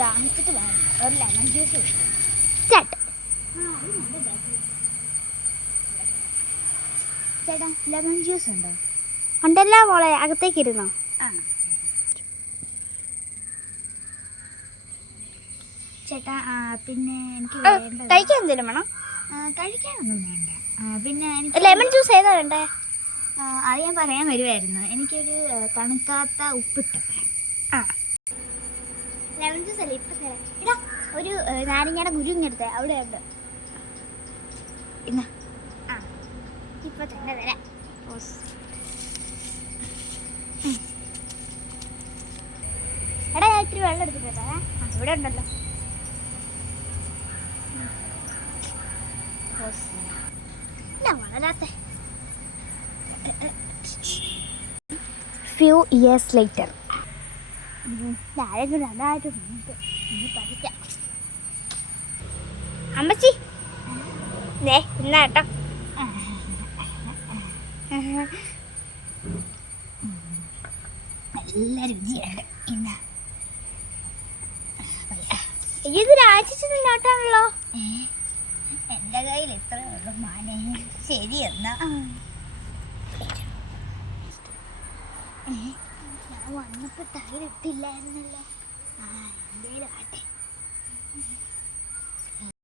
ഡാമിച്ചിട്ട് വേണം ഒരു lemon juice ചേട്ടാ ലെമൺ ജ്യൂസ് ഉണ്ടോ? ഉണ്ടല്ലോ മോളെ, അകത്തേക്ക് ഇരുന്നോ? ചേട്ടാ പിന്നെ എനിക്ക് കഴിക്കാൻ എന്തെങ്കിലും വേണം? കഴിക്കാനൊന്നും വേണ്ട. പിന്നെ എനിക്ക് ലെമൺ ജ്യൂസ് ഏതാ വേണ്ടേ? അത് ഞാൻ പറയാൻ വരുമായിരുന്നു. എനിക്കൊരു തണുക്കാത്ത ഉപ്പിട്ട ലെമൺ ജ്യൂസ് അല്ലേ ഇപ്പം തരാം. ഇതാ ഒരു നാരങ്ങയുടെ ഗുരുങ്ങെടുത്തേ, അവിടെ ഉണ്ട്. ഇന്ന് ഇപ്പൊ തന്നെ തരാം. എടാ ഞാൻ ഇത്തിരി വെള്ളം എടുത്തിട്ടാ. ഇവിടെ ഉണ്ടല്ലോ. വളരാത്ത ഫ്യൂ ഇയേഴ്സ് ലേറ്റർ. അമ്മച്ചി ഇന്നാ കേട്ടോ. നല്ല രുചിയുണ്ട്. ഇന്ന് ഇത് രാജിച്ചിട്ടാണല്ലോ. എൻ്റെ കയ്യിൽ ഇത്ര ഉള്ളു മാനേ. ശരി എന്നാ ഞാൻ വന്നപ്പോൾ ടൈർ ഇട്ടില്ലായിരുന്നല്ലോ. എന്തേലും ആട്ടെ.